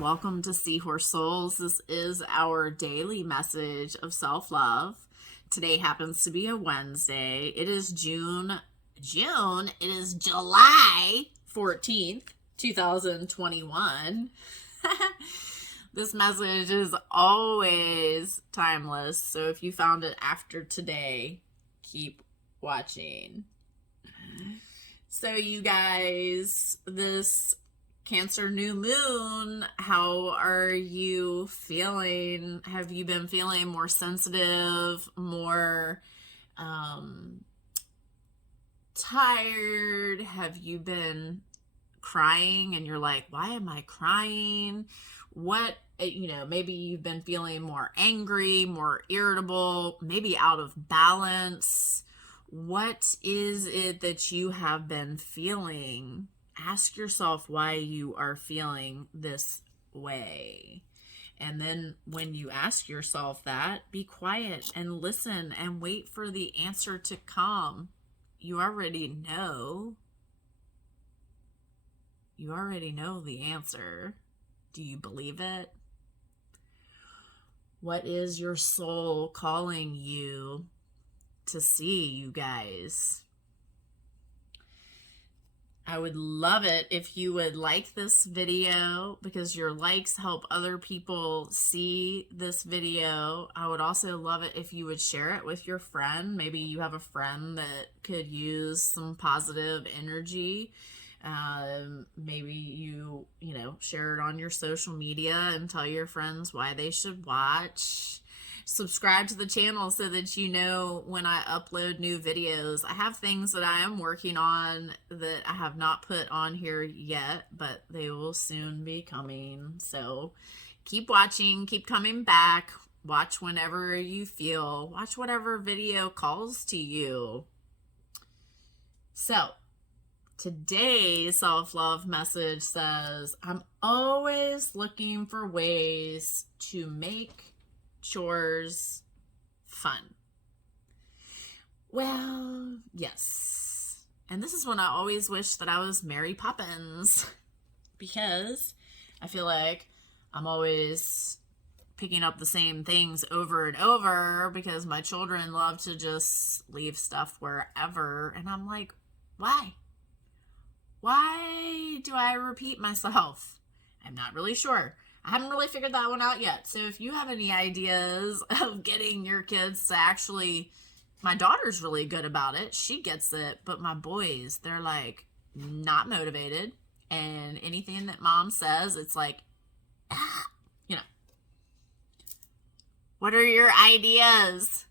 Welcome to Seahorse This is our daily message of self-love. Today happens to be a Wednesday. It is June. It is July 14th, 2021. This message is always timeless. So if you found it after today, keep watching. So you guys, this Cancer new moon, how are you feeling? Have you been feeling more sensitive, more tired? Have you been crying and you're like, why am I crying? What, maybe you've been feeling more angry, more irritable, maybe out of balance. What is it that you have been feeling? Ask yourself why you are feeling this way. And then when you ask yourself that, be quiet and listen and wait for the answer to come. You already know. You already know the answer. Do you believe it? What is your soul calling you to see, you guys? I would love it if you would like this video because your likes help other people see this video. I would also love it if you would share it with your friend. Maybe you have a friend that could use some positive energy. Maybe you share it on your social media and tell your friends why they should watch. Subscribe to the channel so that you know when I upload new videos. I have things that I am working on that I have not put on here yet, but they will soon be coming. So keep watching, keep coming back. Watch whenever you feel. Watch whatever video calls to you. So today's self-love message says, I'm always looking for ways to make chores fun. Well, yes. And this is when I always wish that I was Mary Poppins, because I feel like I'm always picking up the same things over and over because my children love to just leave stuff wherever. And I'm like, why? Why do I repeat myself? I'm not really sure. I haven't really figured that one out yet. So if you have any ideas of getting your kids to actually, my daughter's really good about it. She gets it. But my boys, they're like not motivated. And anything that mom says, it's like, What are your ideas?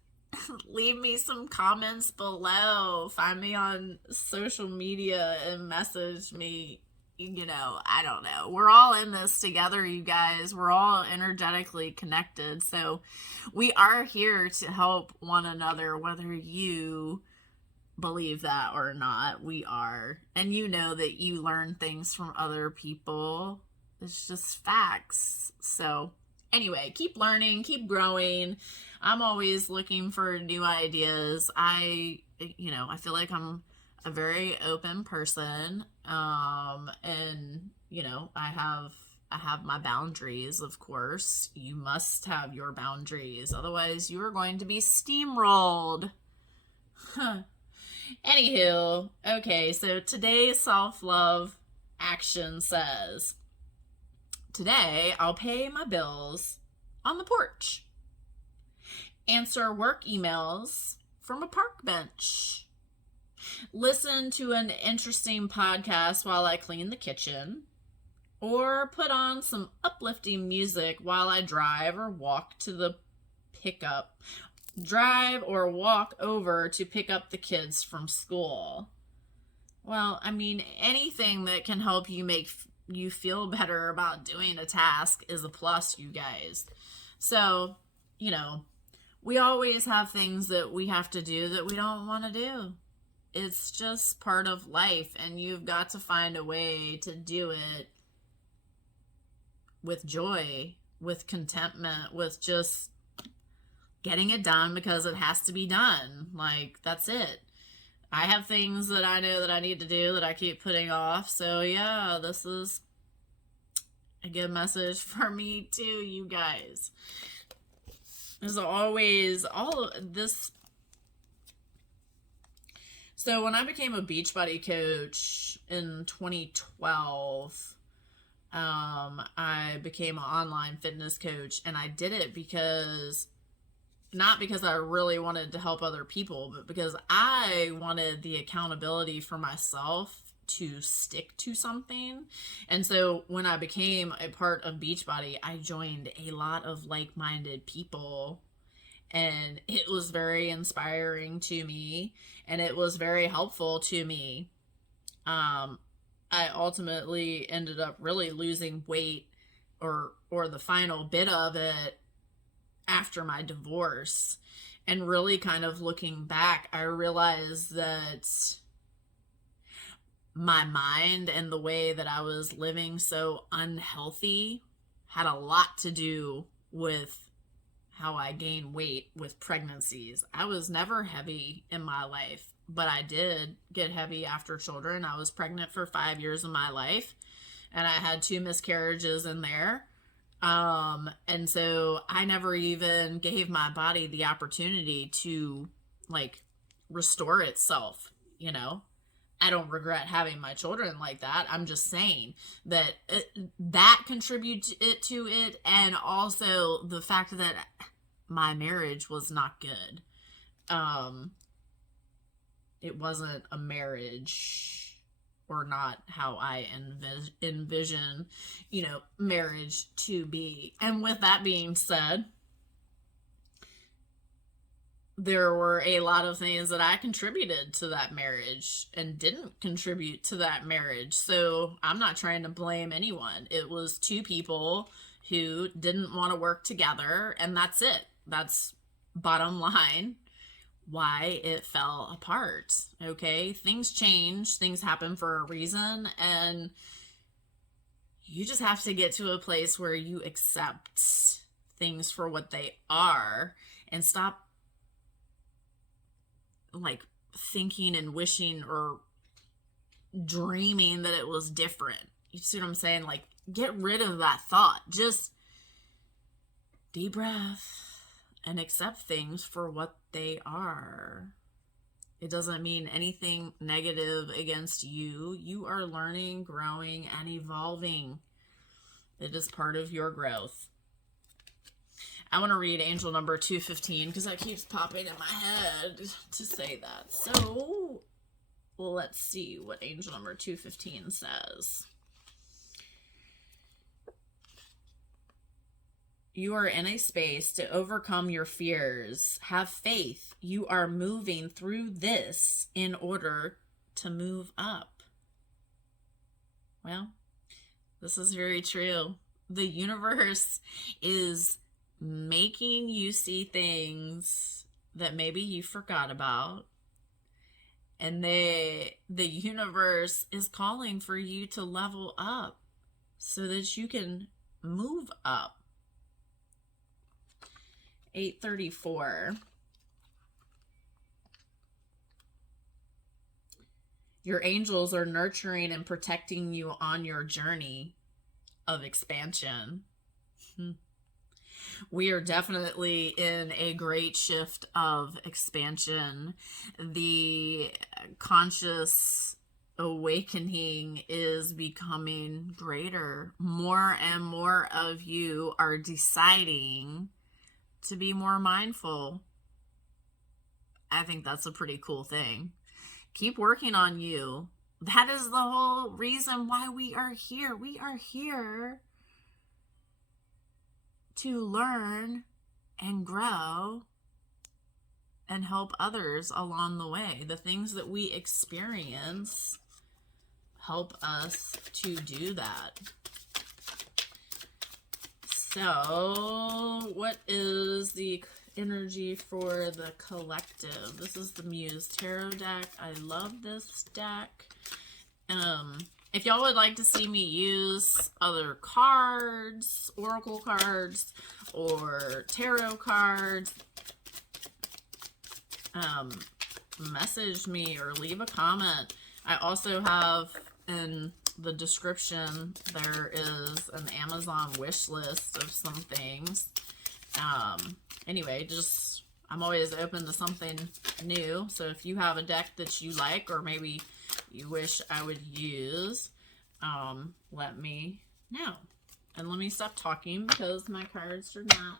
Leave me some comments below. Find me on social media and message me. I don't know. We're all in this together, you guys. We're all energetically connected. So we are here to help one another, whether you believe that or not. We are. And you know that you learn things from other people. It's just facts. So anyway, keep learning, keep growing. I'm always looking for new ideas. I feel like I'm a very open person. And I have my boundaries, of course. You must have your boundaries. Otherwise, you are going to be steamrolled. Anywho, okay, so today's self-love action says, today I'll pay my bills on the porch. Answer work emails from a park bench. Listen to an interesting podcast while I clean the kitchen, or put on some uplifting music while I drive or walk over to pick up the kids from school. Well, I mean, anything that can help you make you feel better about doing a task is a plus, you guys. So, we always have things that we have to do that we don't want to do. It's just part of life, and you've got to find a way to do it with joy, with contentment, with just getting it done because it has to be done. Like, that's it. I have things that I know that I need to do that I keep putting off. So yeah, this is a good message for me too, you guys. There's always all of this. So when I became a Beachbody coach in 2012, I became an online fitness coach, and I did it because, not because I really wanted to help other people, but because I wanted the accountability for myself to stick to something. And so when I became a part of Beachbody, I joined a lot of like-minded people, and it was very inspiring to me, and it was very helpful to me. I ultimately ended up really losing weight, or the final bit of it, after my divorce. And really kind of looking back, I realized that my mind and the way that I was living so unhealthy had a lot to do with how I gained weight with pregnancies. I was never heavy in my life, but I did get heavy after children. I was pregnant for 5 years of my life, and I had 2 miscarriages in there. And so I never even gave my body the opportunity to like restore itself, you know. I don't regret having my children like that. I'm just saying that that contributes to it, and also the fact that my marriage was not good. It wasn't a marriage, or not how I envision, you know, marriage to be. And with that being said, there were a lot of things that I contributed to that marriage and didn't contribute to that marriage. So I'm not trying to blame anyone. It was 2 people who didn't want to work together, and that's it. That's bottom line why it fell apart. Okay, things change, things happen for a reason, and you just have to get to a place where you accept things for what they are and stop like thinking and wishing or dreaming that it was different. You see what I'm saying? Like, get rid of that thought. Just deep breath and accept things for what they are. It doesn't mean anything negative against you. You are learning, growing, and evolving. It is part of your growth. I want to read angel number 215 because that keeps popping in my head to say that. So let's see what angel number 215 says. You are in a space to overcome your fears. Have faith. You are moving through this in order to move up. Well, this is very true. The universe is making you see things that maybe you forgot about. And the universe is calling for you to level up so that you can move up. 834. Your angels are nurturing and protecting you on your journey of expansion. We are definitely in a great shift of expansion. The conscious awakening is becoming greater. More and more of you are deciding to be more mindful. I think that's a pretty cool thing. Keep working on you. That is the whole reason why we are here. We are here to learn and grow and help others along the way. The things that we experience help us to do that. So, what is the energy for the collective? This is the Muse Tarot deck. I love this deck. If y'all would like to see me use other cards, oracle cards, or tarot cards, message me or leave a comment. I also have in the description, there is an Amazon wish list of some things. Anyway, just, I'm always open to something new. So if you have a deck that you like, or maybe you wish I would use, let me know. And let me stop talking because my cards are not.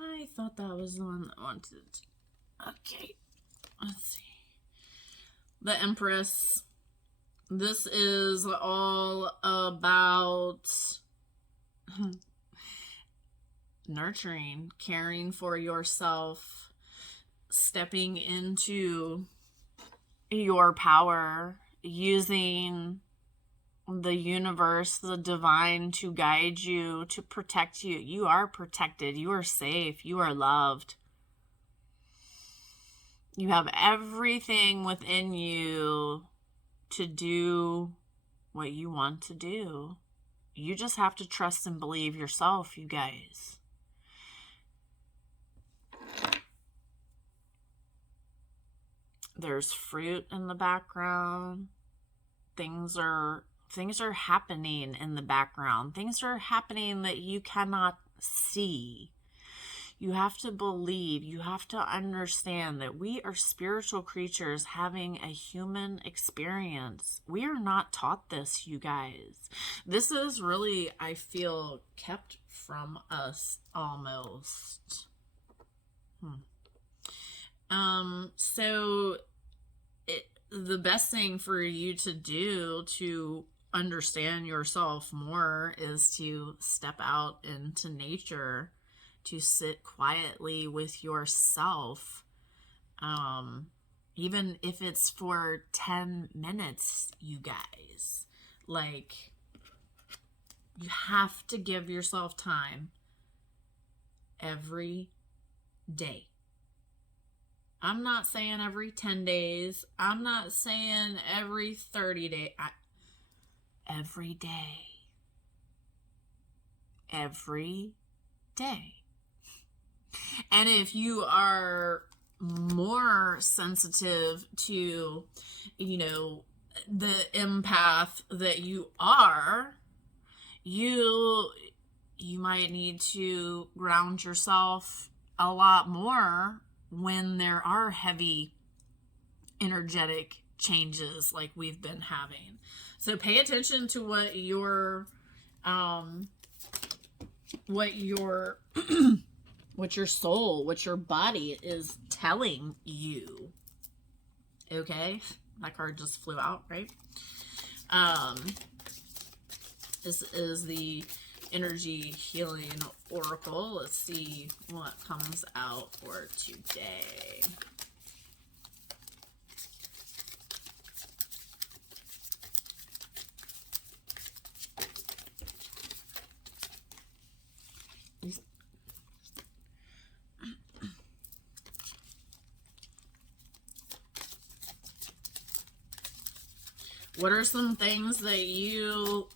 I thought that was the one that wanted. Okay, let's see. The Empress. This is all about nurturing, caring for yourself, stepping into your power, using the universe, the divine, to guide you, to protect you. You are protected. You are safe. You are loved. You have everything within you to do what you want to do. You just have to trust and believe yourself, you guys. There's fruit in the background. Things are happening in the background. Things are happening that you cannot see. You have to believe, you have to understand that we are spiritual creatures having a human experience. We are not taught this, you guys. This is really, I feel, kept from us almost. So the best thing for you to do to understand yourself more is to step out into nature, to sit quietly with yourself, even if it's for 10 minutes, you guys. Like, you have to give yourself time every day. I'm not saying every 10 days. I'm not saying every 30 days. Every day. Every day. And if you are more sensitive to, the empath that you are, you might need to ground yourself a lot more when there are heavy energetic changes like we've been having. So pay attention to what your soul, what your body is telling you. Okay? My card just flew out, right? This is the Energy Healing Oracle. Let's see what comes out for today. What are some things that you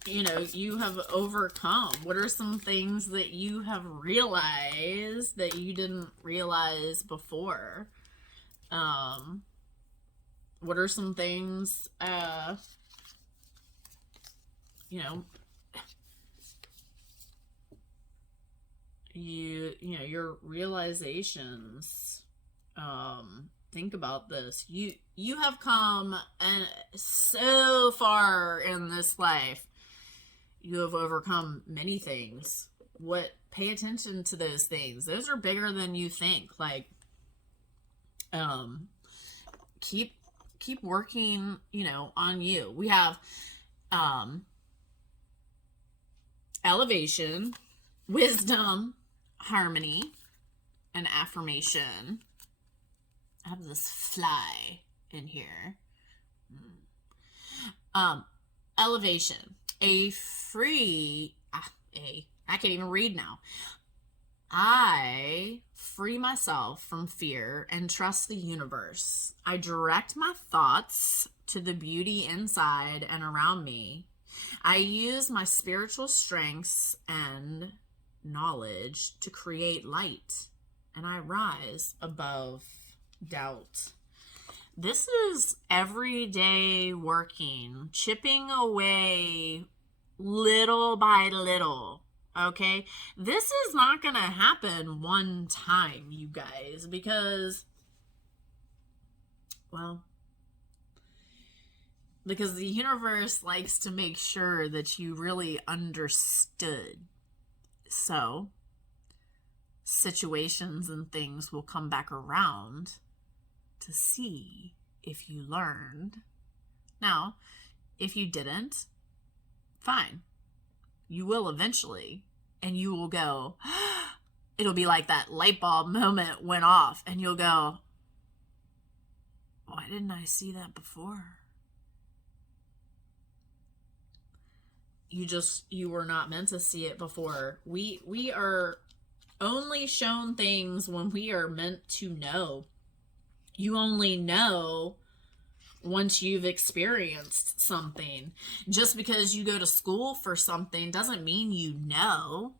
have overcome? What are some things that you have realized that you didn't realize before? What are some things, your realizations? Think about this. You have come so far in this life. You have overcome many things. Pay attention to those things. Those are bigger than you think. Like, keep working, on you. We have elevation, wisdom, harmony, and affirmation. I have this fly in here. Elevation. I can't even read now. I free myself from fear and trust the universe. I direct my thoughts to the beauty inside and around me. I use my spiritual strengths and knowledge to create light, and I rise above doubt. This is everyday working, chipping away little by little, okay? This is not going to happen one time, you guys, because, well, because the universe likes to make sure that you really understood. So, situations and things will come back around to see if you learned. Now, if you didn't, fine. You will eventually, and you will go, it'll be like that light bulb moment went off, and you'll go, why didn't I see that before? You were not meant to see it before. We are only shown things when we are meant to know. You only know once you've experienced something. Just because you go to school for something doesn't mean you know.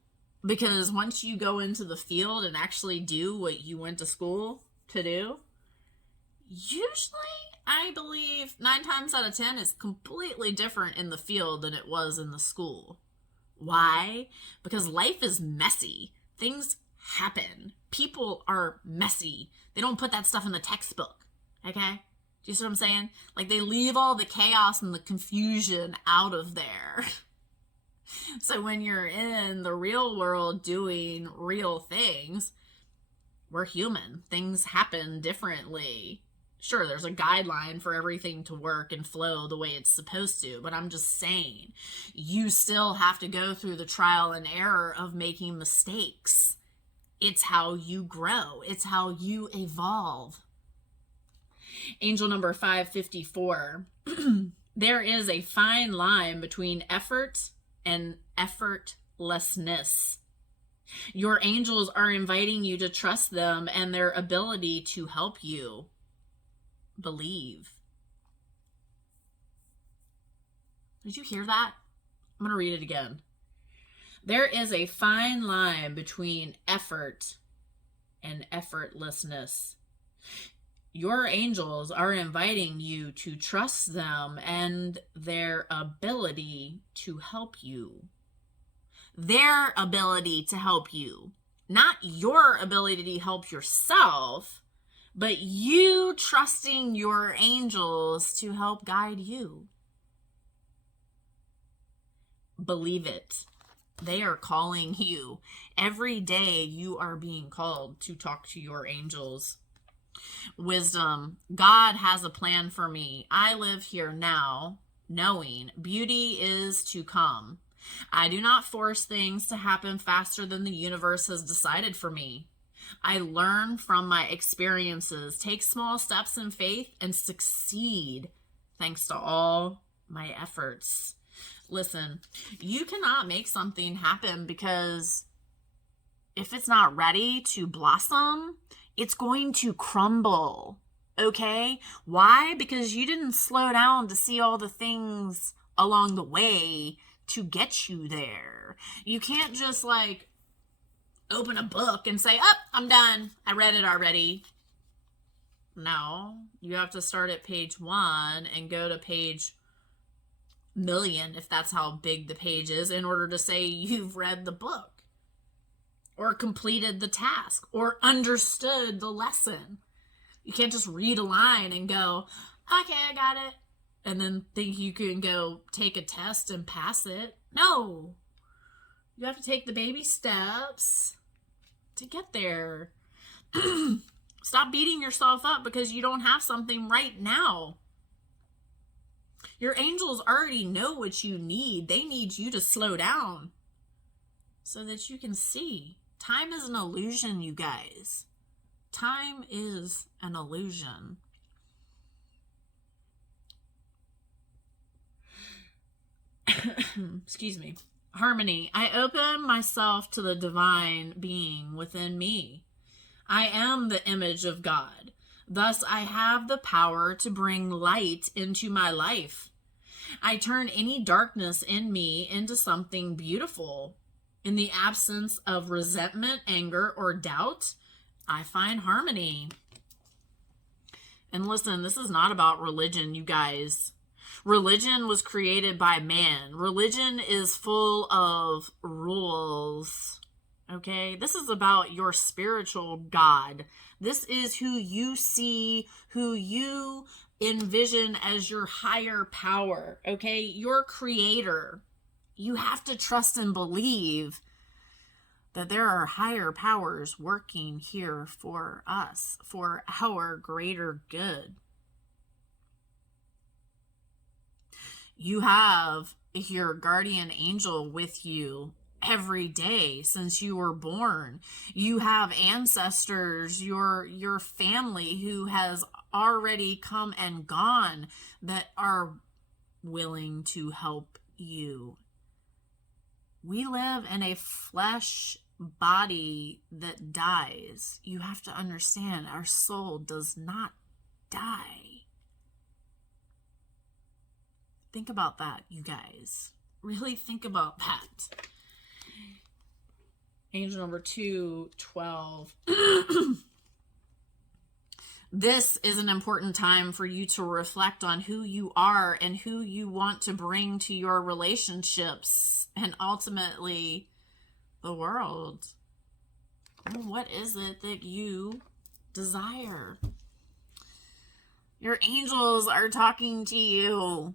Because once you go into the field and actually do what you went to school to do, usually, I believe 9 times out of 10 is completely different in the field than it was in the school. Why? Because life is messy. Things happen. People are messy. They don't put that stuff in the textbook. Okay? Do you see what I'm saying? Like, they leave all the chaos and the confusion out of there. So when you're in the real world doing real things, we're human. Things happen differently. Sure, there's a guideline for everything to work and flow the way it's supposed to, but I'm just saying, you still have to go through the trial and error of making mistakes. It's how you grow. It's how you evolve. Angel number 554. There is a fine line between effort and effortlessness. Your angels are inviting you to trust them and their ability to help you. Believe. Did you hear that? I'm going to read it again. There is a fine line between effort and effortlessness. Your angels are inviting you to trust them and their ability to help you. Their ability to help you. Not your ability to help yourself, but you trusting your angels to help guide you. Believe it. They are calling you. Every day you are being called to talk to your angels. Wisdom. God has a plan for me. I live here now, knowing beauty is to come. I do not force things to happen faster than the universe has decided for me. I learn from my experiences, take small steps in faith, and succeed thanks to all my efforts. Listen, you cannot make something happen because if it's not ready to blossom, it's going to crumble, okay? Why? Because you didn't slow down to see all the things along the way to get you there. You can't just like open a book and say, oh, I'm done. I read it already. No, you have to start at page 1 and go to page million, if that's how big the page is, in order to say you've read the book or completed the task or understood the lesson. You can't just read a line and go, okay, I got it, and then think you can go take a test and pass it. No, you have to take the baby steps to get there. Stop beating yourself up because you don't have something right now. Your angels already know what you need. They need you to slow down so that you can see. Time is an illusion, you guys. Time is an illusion. Excuse me. Harmony. I open myself to the divine being within me. I am the image of God. Thus, I have the power to bring light into my life. I turn any darkness in me into something beautiful. In the absence of resentment, anger, or doubt, I find harmony. And listen, this is not about religion, you guys. Religion was created by man. Religion is full of rules. Okay? This is about your spiritual God. This is who you see, who you envision as your higher power. Okay? Your creator. You have to trust and believe that there are higher powers working here for us, for our greater good. You have your guardian angel with you every day since you were born. You have ancestors, your family who has already come and gone that are willing to help you. We live in a flesh body that dies. You have to understand, our soul does not die. Think about that, you guys. Really think about that. Angel number 212. This is an important time for you to reflect on who you are and who you want to bring to your relationships and ultimately the world. What is it that you desire? Your angels are talking to you.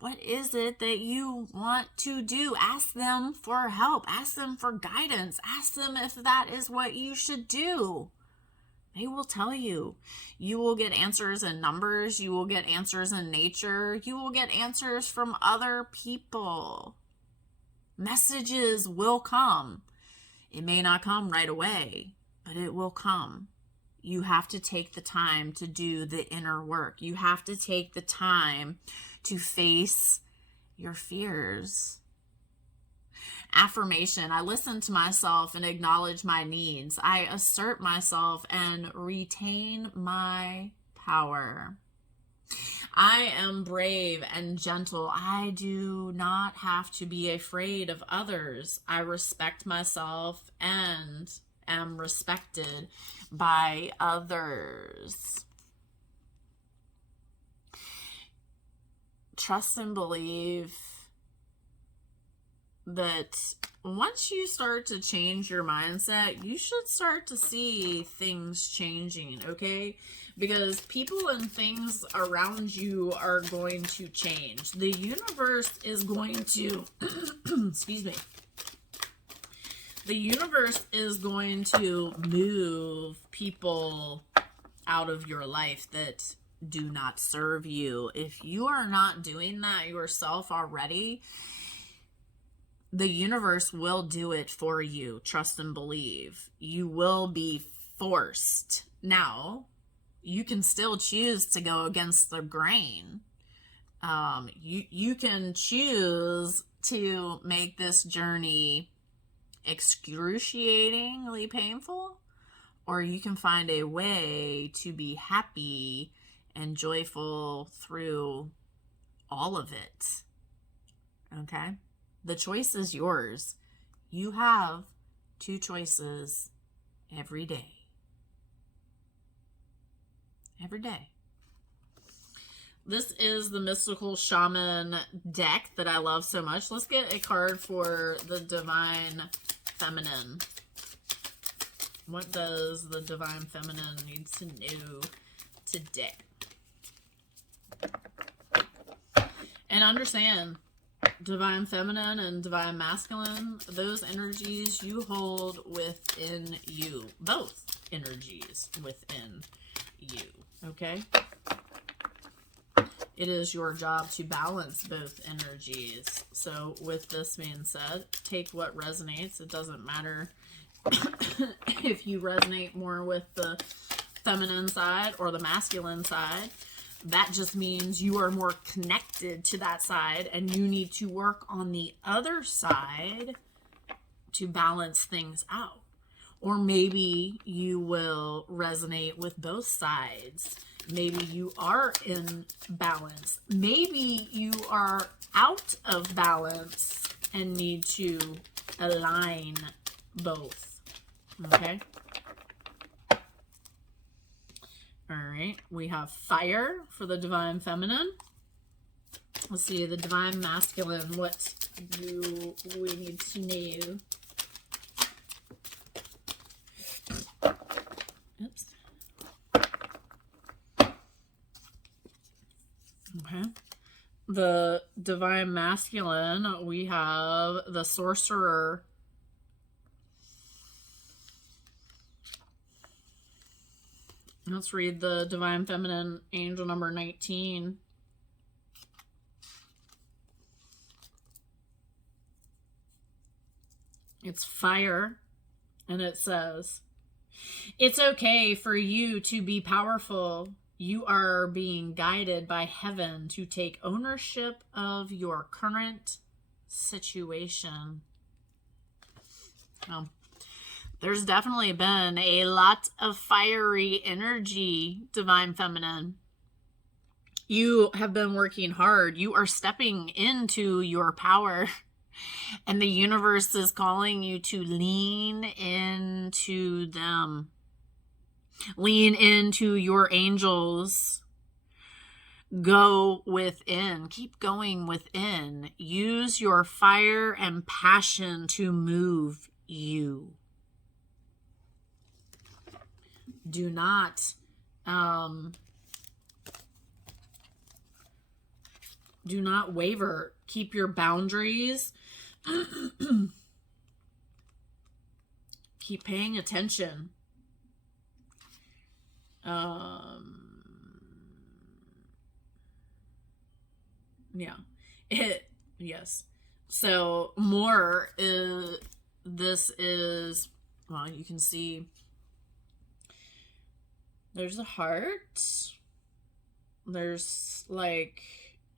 What is it that you want to do? Ask them for help. Ask them for guidance. Ask them if that is what you should do. They will tell you. You will get answers in numbers. You will get answers in nature. You will get answers from other people. Messages will come. It may not come right away, but it will come. You have to take the time to do the inner work. You have to take the time to face your fears. Affirmation. I listen to myself and acknowledge my needs. I assert myself and retain my power. I am brave and gentle. I do not have to be afraid of others. I respect myself and am respected by others. Trust and believe that once you start to change your mindset, you should start to see things changing, okay? Because people and things around you are going to change. The universe is going to, excuse me. The universe is going to move people out of your life that do not serve you. If you are not doing that yourself already, the universe will do it for you. Trust and believe. You will be forced. Now, you can still choose to go against the grain. You can choose to make this journey excruciatingly painful, or you can find a way to be happy and joyful through all of it. Okay? The choice is yours. You have two choices every day. Every day. This is the Mystical Shaman deck that I love so much. Let's get a card for the Divine Feminine. What does the Divine Feminine need to know today? And understand, Divine Feminine and Divine Masculine, those energies you hold within you. Both energies within you. Okay? It is your job to balance both energies. So with this being said, take what resonates. It doesn't matter if you resonate more with the feminine side or the masculine side. That just means you are more connected to that side and you need to work on the other side to balance things out. Or maybe you will resonate with both sides Maybe you are in balance. Maybe you are out of balance and need to align both. Okay? All right. We have fire for the divine feminine. Let's see, the divine masculine. What do we need to know? Oops. Okay. The divine masculine, we have the sorcerer. Let's read the divine feminine angel number 19. It's fire, and it says, it's okay for you to be powerful. You are being guided by heaven to take ownership of your current situation. There's definitely been a lot of fiery energy, divine feminine. You have been working hard. You are stepping into your power. And the universe is calling you to lean into them. Lean into your angels. Go within. Keep going within. Use your fire and passion to move you. Do not waver. Keep your boundaries. Keep paying attention. Yeah. Yes. So more is, this is, well, you can see there's a heart. There's like,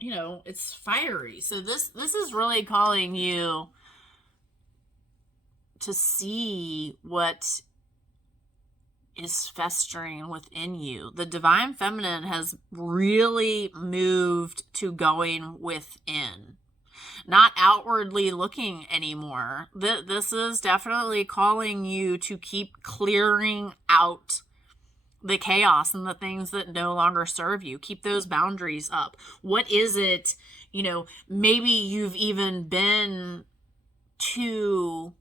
you know, it's fiery. So this is really calling you to see what is festering within you. The divine feminine has really moved to going within, not outwardly looking anymore. This is definitely calling you to keep clearing out the chaos and the things that no longer serve you. Keep those boundaries up. What is it, you know, maybe you've even been too,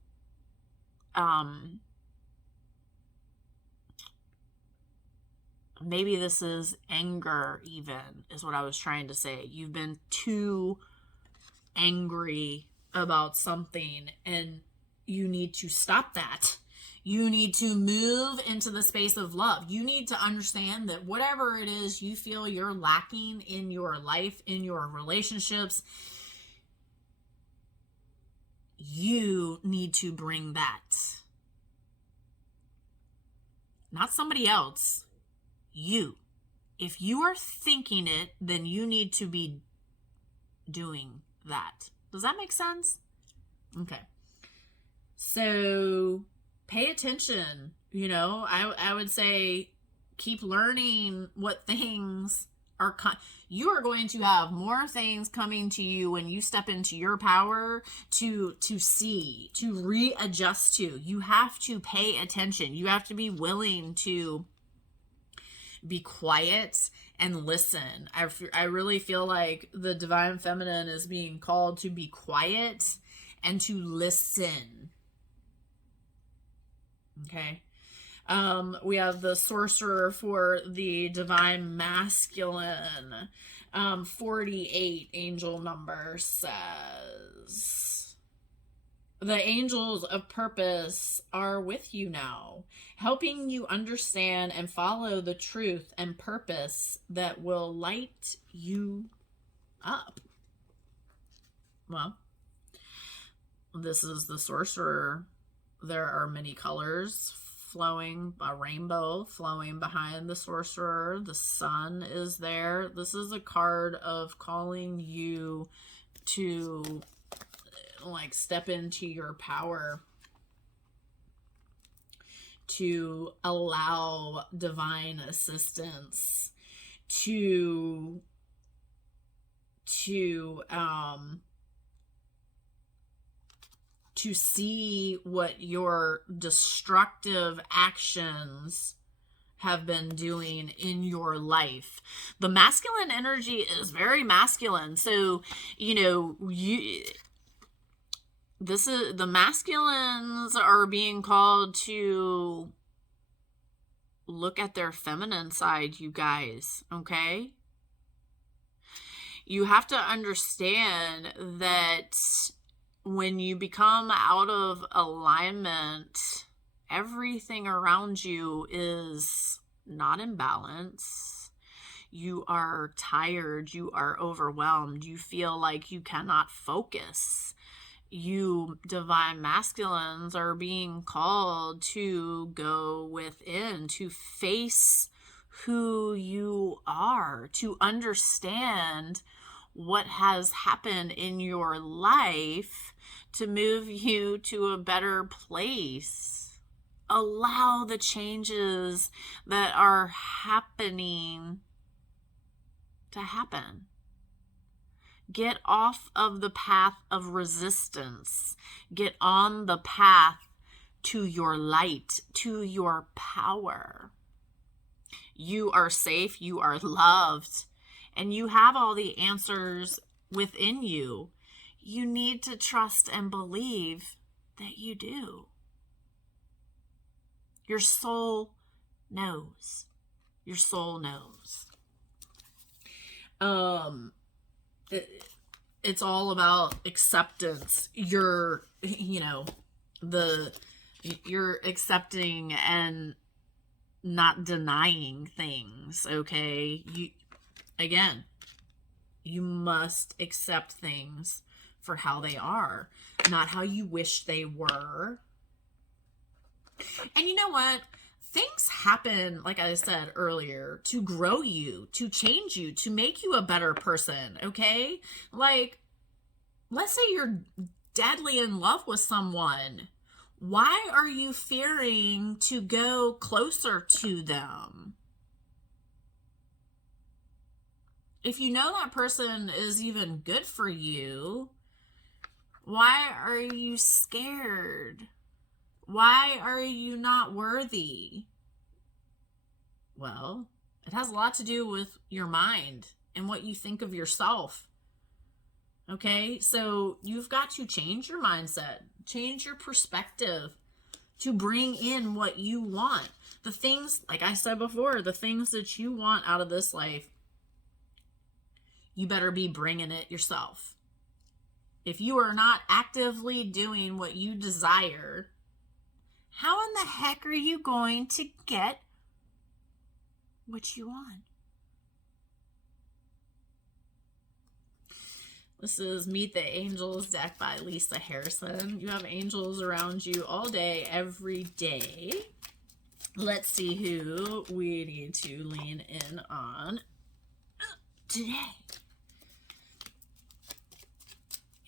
maybe this is anger even, is what I was trying to say. You've been too angry about something and you need to stop that. You need to move into the space of love. You need to understand that whatever it is you feel you're lacking in your life, in your relationships, you need to bring that. Not somebody else. You. If you are thinking it, then you need to be doing that. Does that make sense? Okay. So pay attention. You know, I would say keep learning what things are. You are going to have more things coming to you when you step into your power to see, to readjust to. You have to pay attention. You have to be willing to be quiet and listen. I really feel like the divine feminine is being called to be quiet and to listen. Okay. We have the sorcerer for the divine masculine. 48 angel number says, the angels of purpose are with you now, helping you understand and follow the truth and purpose that will light you up. Well, this is the sorcerer. There are many colors flowing, a rainbow flowing behind the sorcerer. The sun is there. This is a card of calling you to like step into your power, to allow divine assistance, to see what your destructive actions have been doing in your life. The masculine energy is very masculine. So, the masculines are being called to look at their feminine side, you guys, okay? You have to understand that when you become out of alignment, everything around you is not in balance. You are tired. You are overwhelmed. You feel like you cannot focus. You divine masculines are being called to go within, to face who you are, to understand what has happened in your life to move you to a better place. Allow the changes that are happening to happen. Get off of the path of resistance. Get on the path to your light, to your power. You are safe, you are loved, and you have all the answers within you. You need to trust and believe that you do. Your soul knows. Your soul knows. It's all about acceptance. You're accepting and not denying things, okay? You must accept things for how they are, not how you wish they were. And you know what? Things happen, like I said earlier, to grow you, to change you, to make you a better person, okay? Like, let's say you're deadly in love with someone. Why are you fearing to go closer to them? If you know that person is even good for you, why are you scared? Why are you not worthy? Well, it has a lot to do with your mind and what you think of yourself. Okay, so you've got to change your mindset, change your perspective to bring in what you want. The things, like I said before, the things that you want out of this life, you better be bringing it yourself. If you are not actively doing what you desire, how in the heck are you going to get what you want? This is Meet the Angels deck by Lisa Harrison. You have angels around you all day, every day. Let's see who we need to lean in on today.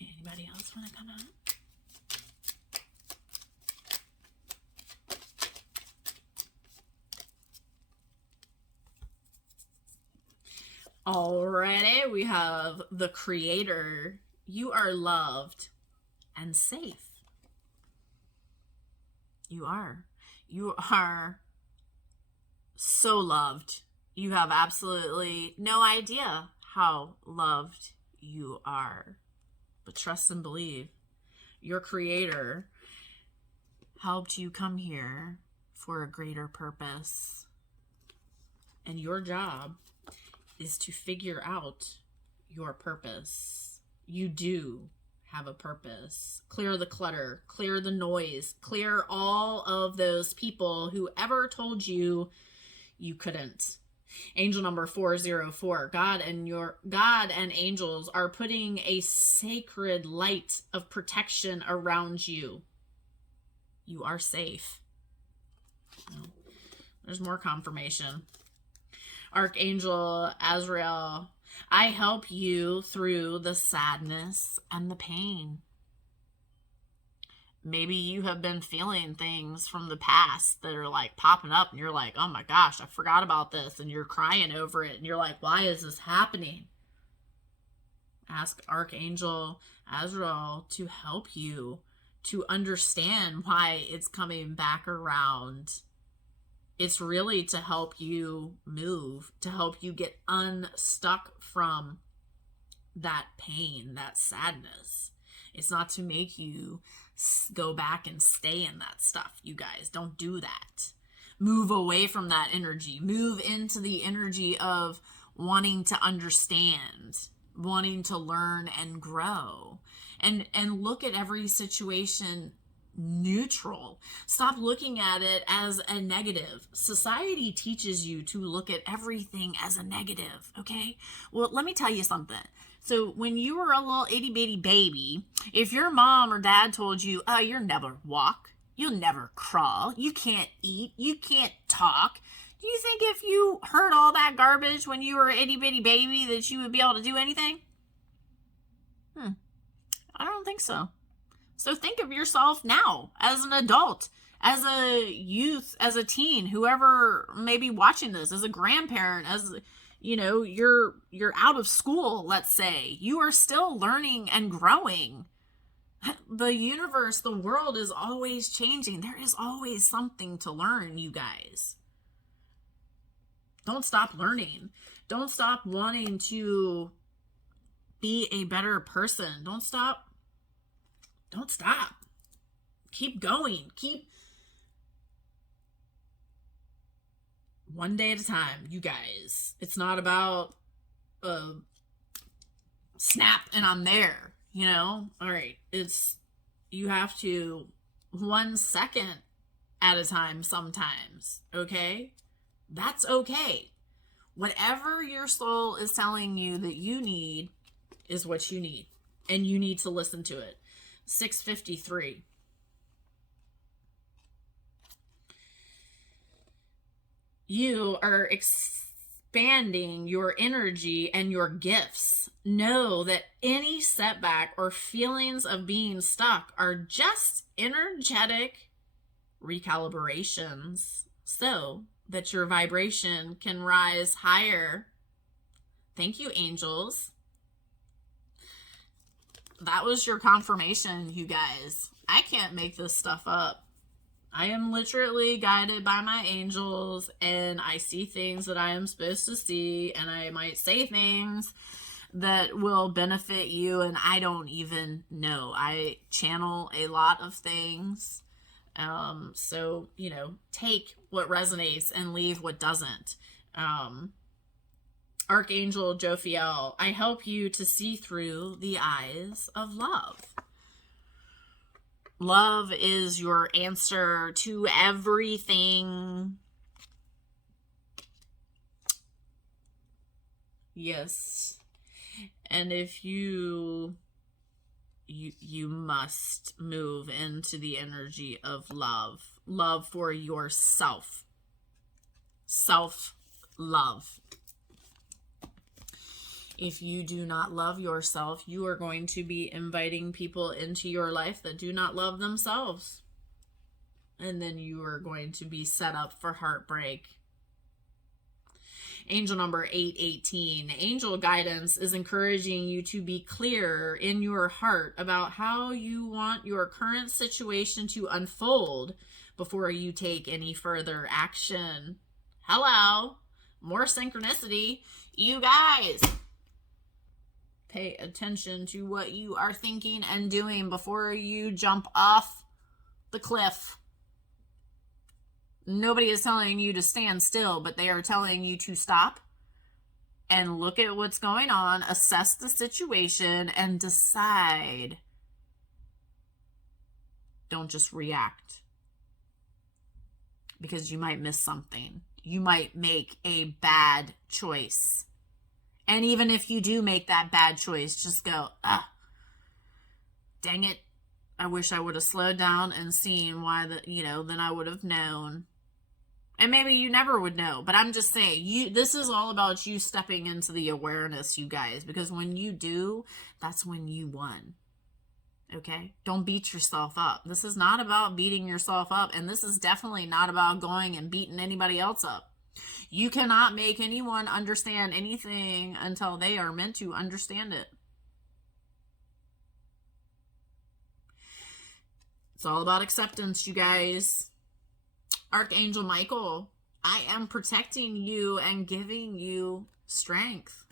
Anybody else want to come out? Alrighty, we have the Creator. You are loved and safe. You are. You are so loved. You have absolutely no idea how loved you are. But trust and believe. Your Creator helped you come here for a greater purpose. And your job is to figure out your purpose. You do have a purpose. Clear the clutter, clear the noise, clear all of those people who ever told you you couldn't. Angel number 404. God and angels are putting a sacred light of protection around you. You are safe. There's more confirmation. Archangel Azrael, I help you through the sadness and the pain. Maybe you have been feeling things from the past that are like popping up and you're like, oh my gosh, I forgot about this. And you're crying over it. And you're like, why is this happening? Ask Archangel Azrael to help you to understand why it's coming back around. It's really to help you move, to help you get unstuck from that pain, that sadness. It's not to make you go back and stay in that stuff, you guys. Don't do that. Move away from that energy. Move into the energy of wanting to understand, wanting to learn and grow. And look at every situation neutral. Stop looking at it as a negative. Society teaches you to look at everything as a negative, okay? Well, let me tell you something. So when you were a little itty bitty baby, if your mom or dad told you, oh, you'll never walk, you'll never crawl, you can't eat, you can't talk, do you think if you heard all that garbage when you were an itty bitty baby that you would be able to do anything? I don't think so. So think of yourself now as an adult, as a youth, as a teen, whoever may be watching this, as a grandparent, as you're out of school, let's say. You are still learning and growing. The universe, the world is always changing. There is always something to learn, you guys. Don't stop learning. Don't stop wanting to be a better person. Don't stop. Keep going. Keep one day at a time, you guys. It's not about snap and I'm there, All right. You have to 1 second at a time sometimes, okay? That's okay. Whatever your soul is telling you that you need is what you need, and you need to listen to it. 653. You are expanding your energy and your gifts. Know that any setback or feelings of being stuck are just energetic recalibrations so that your vibration can rise higher. Thank you, angels. That was your confirmation, you guys. I can't make this stuff up. I am literally guided by my angels, and I see things that I am supposed to see, and I might say things that will benefit you, and I don't even know. I channel a lot of things. So, take what resonates and leave what doesn't. Archangel Jophiel, I help you to see through the eyes of love. Love is your answer to everything. Yes. And if you must move into the energy of love. Love for yourself. Self-love. If you do not love yourself, you are going to be inviting people into your life that do not love themselves. And then you are going to be set up for heartbreak. Angel number 818. Angel guidance is encouraging you to be clear in your heart about how you want your current situation to unfold before you take any further action. Hello. More synchronicity. You guys, pay attention to what you are thinking and doing before you jump off the cliff. Nobody is telling you to stand still, but they are telling you to stop and look at what's going on, assess the situation, and decide. Don't just react, because you might miss something. You might make a bad choice. And even if you do make that bad choice, just go, dang it. I wish I would have slowed down and seen why then I would have known. And maybe you never would know, but I'm just saying, this is all about you stepping into the awareness, you guys, because when you do, that's when you won. Okay? Don't beat yourself up. This is not about beating yourself up, and this is definitely not about going and beating anybody else up. You cannot make anyone understand anything until they are meant to understand it. It's all about acceptance, you guys. Archangel Michael, I am protecting you and giving you strength.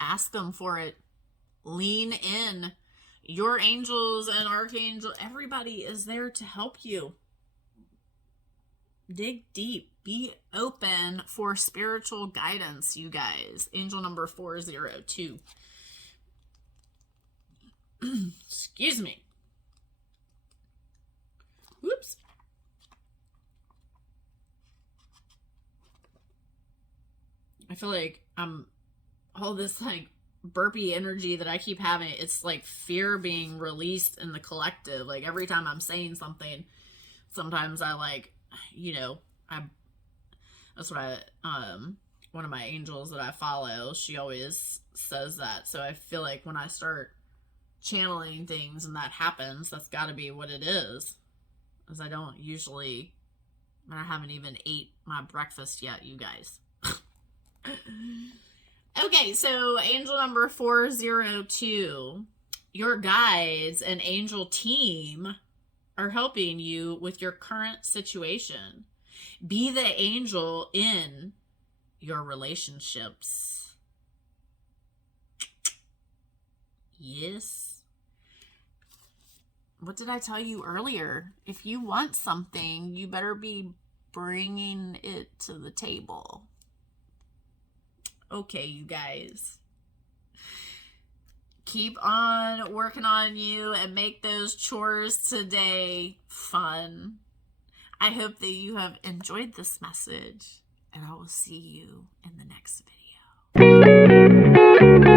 Ask them for it. Lean in. Your angels and archangel, everybody is there to help you. Dig deep. Be open for spiritual guidance, you guys. Angel number 402. Excuse me. Whoops. I feel like all this like burpy energy that I keep having, it's like fear being released in the collective. Like every time I'm saying something, sometimes I like, you know, that's what one of my angels that I follow, she always says that. So I feel like when I start channeling things and that happens, that's got to be what it is. Because I haven't even ate my breakfast yet, you guys. Okay, so angel number 402, your guides and angel team are helping you with your current situation. Be the angel in your relationships. Yes. What did I tell you earlier? If you want something, you better be bringing it to the table. Okay, you guys. Keep on working on you and make those chores today fun. I hope that you have enjoyed this message, and I will see you in the next video.